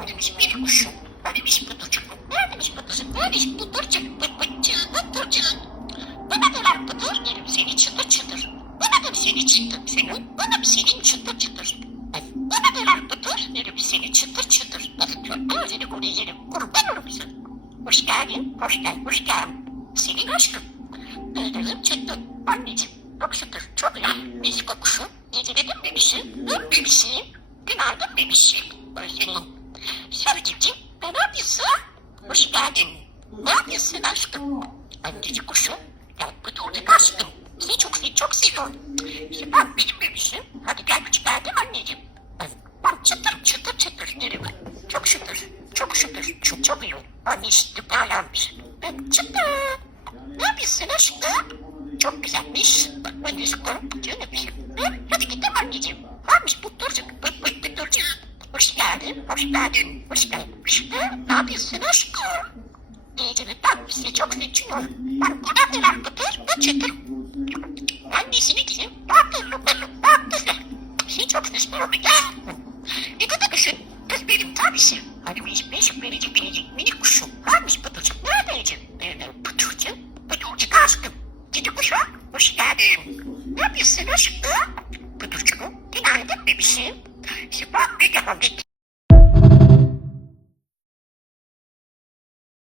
Neredemiş bir kuşum? Neredemiş pıtırcık? Neredemiş pıtırcık? Neredemiş pıtırcık? Pıtırcık, pıtırcık. Bana ne lan pıtır? Yerim seni çıtır çıtır. Da seni çıtır senin. Bir senin çıtır çıtır. Lan pıtır? Yerim seni çıtır çıtır. Ben seni bunu yerim. Kurban olurum sana. Hoş geldin, hoş geldin, hoş geldin. Senin aşkım. Benim çıktı. Anneciğim, çok şükür, çok iyi. Mis kokusu. Yedirelim bebişim. Dur bebişim. Günaydın bebişim. Ben senin. Sarıcıcım, ne yapıyorsun? Hoş geldin. Ne yapıyorsun aşkım? Anneciğim kuşum. Ya bu tuğluk aşkım. Seni çok seni çok seviyorum. Bak benim bebişim. Hadi gel küçük geldin anneciğim. Bak çıtır çıtır çıtır derim. Çok şükür. Çok şükür. Çok çok iyi. Anne işte bağlanmış. Ben çıtır. Ne yapıyorsun aşkım? Çok güzelmiş. Bak de sıkıyorum. Canım bir şey. Geldin. Hoş geldin. Hoş geldin. Aşkım. Ne yapıyorsun aşkım? İyice bir bak sizi çok seçiyorum. Bak bu ne lan pıtır? Bu çıtır. Annesini diyeyim. Bak kızım benim. Bak kızım. Seni çok seçiyorum ya. Ne kadar kızım? Kız benim tabisim. Hani minik beş minicik minicik minik kuşum. Varmış pıtırcık. Neredeydi? Benim pıtırcık. Pıtırcık aşkım. Cici kuşum. Hoş geldin. Ne yapıyorsun aşkım? Pıtırcık. Günaydın bebişim. Şimdi bak daha git.